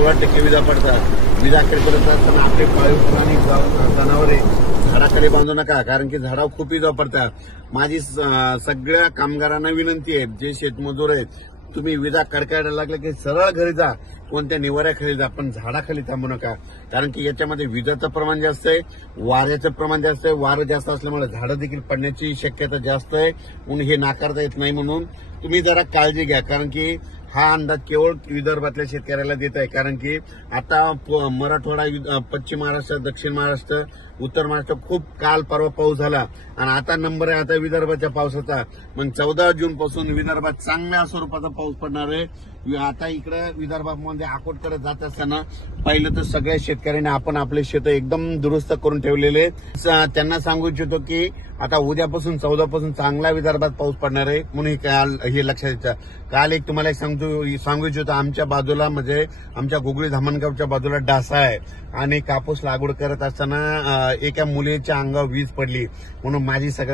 16% विजा पडतात। विजाकडे करत असताना आपले पाळीव प्राणी जनावरे झाडाखाली बांधू नका, कारण की झाडावर खूप विजा पडतात। माझी सगळ्या कामगारांना विनंती आहे, जे शेतमजूर आहेत, तुम्ही विजा कडकायला लागले की सरळ घरी जा, कोणत्या निवाऱ्याखाली जा, पण झाडाखाली थांबू नका, कारण की याच्यामध्ये विजाचं प्रमाण जास्त आहे, वाऱ्याचं प्रमाण जास्त आहे। वारं जास्त असल्यामुळे झाडं देखील पडण्याची शक्यता जास्त आहे, म्हणून हे नाकारता येत नाही। म्हणून तुम्ही जरा काळजी घ्या, कारण की हा अंदाज केवळ विदर्भातल्या शेतकऱ्याला देत आहे, कारण की आता मराठवाडा, पश्चिम महाराष्ट्र, दक्षिण महाराष्ट्र, उत्तर महाराष्ट्र खूप काल परवा पाऊस झाला आणि आता नंबर आहे आता विदर्भाच्या पावसाचा। मग 14 जून पासून विदर्भात चांगल्या स्वरूपाचा पाऊस पडणार आहे। आता इकडे विदर्भामध्ये अकोटकडे जात असताना पहिलं तर सगळ्या शेतकऱ्यांनी आपण आपले शेत एकदम दुरुस्त करून ठेवलेले, त्यांना सांगू इच्छितो की आता उद्यापासून 14 पासून चांगला विदर्भात पाऊस पडणार आहे, म्हणून हे लक्षात घ्या। काल एक तुम्हाला सांगू इच्छितो, आमच्या बाजूला म्हणजे आमच्या गुगळी धामणगावच्या बाजूला डासा आहे आणि कापूस लागवड करत असताना एका मुलीच्या अंगावर वीज पडली, म्हणून माझी सगळ्या